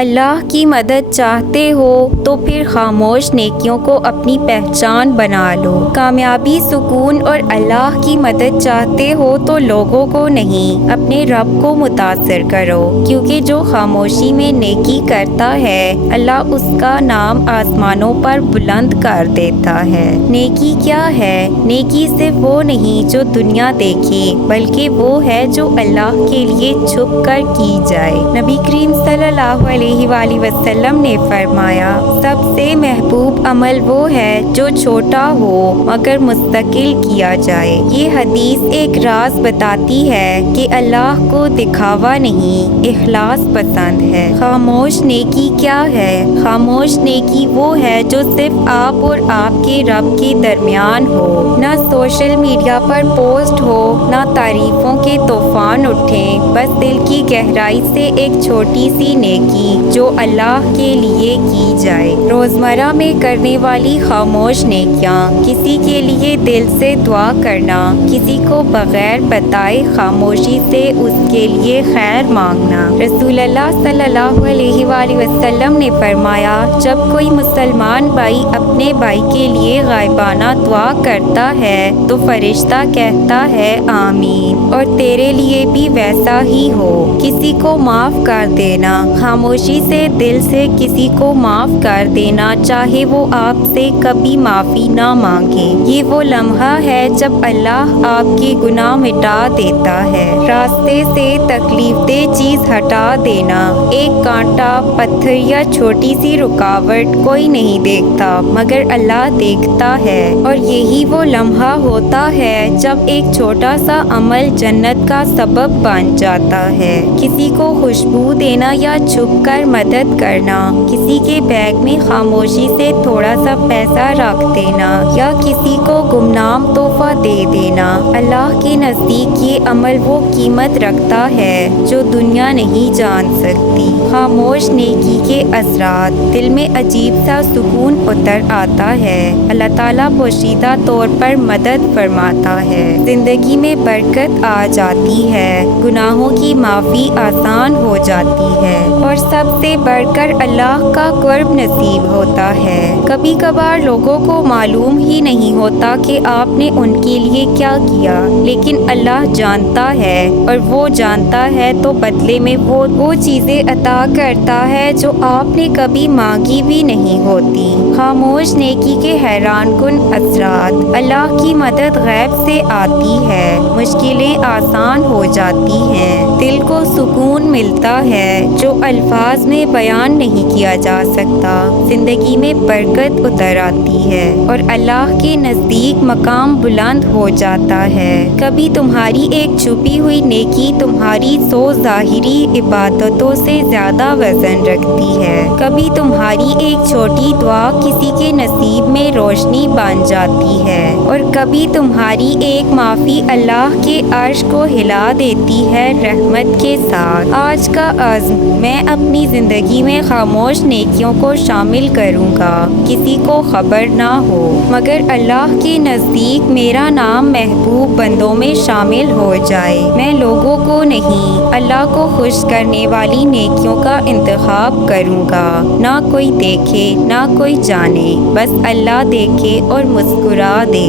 اللہ کی مدد چاہتے ہو تو پھر خاموش نیکیوں کو اپنی پہچان بنا لو۔ کامیابی، سکون اور اللہ کی مدد چاہتے ہو تو لوگوں کو نہیں، اپنے رب کو متاثر کرو، کیونکہ جو خاموشی میں نیکی کرتا ہے اللہ اس کا نام آسمانوں پر بلند کر دیتا ہے۔ نیکی کیا ہے؟ نیکی صرف وہ نہیں جو دنیا دیکھے، بلکہ وہ ہے جو اللہ کے لیے چھپ کر کی جائے۔ نبی کریم صلی اللہ علیہ وآلہ وسلم نے فرمایا، سب سے محبوب عمل وہ ہے جو چھوٹا ہو مگر مستقل کیا جائے۔ یہ حدیث ایک راز بتاتی ہے کہ اللہ کو دکھاوا نہیں، اخلاص پسند ہے۔ خاموش نیکی کیا ہے؟ خاموش نیکی وہ ہے جو صرف آپ اور آپ کے رب کے درمیان ہو، نہ سوشل میڈیا پر پوسٹ ہو، نہ تعریفوں کے طوفان اٹھیں، بس دل کی گہرائی سے ایک چھوٹی سی نیکی جو اللہ کے لیے کی جائے۔ روزمرہ میں کرنے والی خاموش نیکیاں، کسی کے لیے دل سے دعا کرنا، کسی کو بغیر بتائے خاموشی سے اس کے لیے خیر مانگنا۔ رسول اللہ صلی اللہ علیہ وآلہ وسلم نے فرمایا، جب کوئی مسلمان بھائی اپنے بھائی کے لیے غائبانہ دعا کرتا ہے تو فرشتہ کہتا ہے آمین، اور تیرے لیے بھی ویسا ہی ہو۔ کسی کو معاف کر دینا، خاموشی سے دل سے کسی کو معاف کر دینا، چاہے وہ آپ سے کبھی معافی نہ مانگے، یہ وہ لمحہ ہے جب اللہ آپ کے گناہ مٹا دیتا ہے۔ راستے سے تکلیف دہ چیز ہٹا دینا، ایک کانٹا، پتھر یا چھوٹی سی رکاوٹ کوئی نہیں دیکھتا مگر اللہ دیکھتا ہے، اور یہی وہ لمحہ ہوتا ہے جب ایک چھوٹا سا عمل جنت کا سبب بن جاتا ہے۔ کسی کو خوشبو دینا یا چھپ کر مدد کرنا، کسی کے بیگ میں خاموشی سے تھوڑا سا پیسہ رکھ دینا یا کسی کو گمنام تحفہ دے دینا، اللہ کے نزدیک یہ عمل وہ قیمت رکھتا ہے جو دنیا نہیں جان سکتی۔ خاموش نیکی کے اثرات، دل میں عجیب سا سکون اتر آتا ہے، اللہ تعالیٰ پوشیدہ طور پر مدد فرماتا ہے، زندگی میں برکت آ جاتی ہے، گناہوں کی معافی آسان ہو جاتی ہے، اور سب سے بڑھ کر اللہ کا قرب نصیب ہوتا ہے۔ کبھی کبھار لوگوں کو معلوم ہی نہیں ہوتا کہ آپ نے ان کے لیے کیا کیا، لیکن اللہ جانتا ہے، اور وہ جانتا ہے تو بدلے میں وہ چیزیں عطا کرتا ہے جو آپ نے کبھی مانگی بھی نہیں ہوتی۔ خاموش نیکی کے حیران کن اثرات، اللہ کی مدد غیب سے آتی ہے، مشکلیں آسان ہو جاتی ہیں، دل کو سکون ملتا ہے جو الفاظ میں بیان نہیں کیا جا سکتا، زندگی میں برکت اتر آتی ہے، اور اللہ کے نزدیک مقام بلند ہو جاتا ہے۔ کبھی تمہاری ایک چھپی ہوئی نیکی تمہاری 100 ظاہری عبادتوں سے زیادہ وزن رکھتی ہے، کبھی تمہاری ایک چھوٹی دعا کسی کے نصیب میں روشنی بن جاتی ہے، اور کبھی تمہاری ایک معافی اللہ کے عرش کو ہلا دیتی ہے رحمت کے ساتھ۔ آج کا عزم، میں اپنی زندگی میں خاموش نیکیوں کو شامل کروں گا، کسی کو خبر نہ ہو مگر اللہ کے نزدیک میرا نام محبوب بندوں میں شامل ہو جائے۔ میں لوگوں کو نہیں، اللہ کو خوش کرنے والی نیکیوں کا انتخاب کروں گا، نہ کوئی دیکھے نہ کوئی جانے، بس اللہ دیکھے اور مسکرا دے۔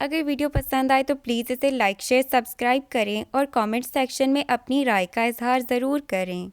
اگر ویڈیو پسند آئے تو پلیز اسے لائک، شیئر، سبسکرائب کریں اور کامنٹ سیکشن میں اپنی رائے کا اظہار ضرور کریں۔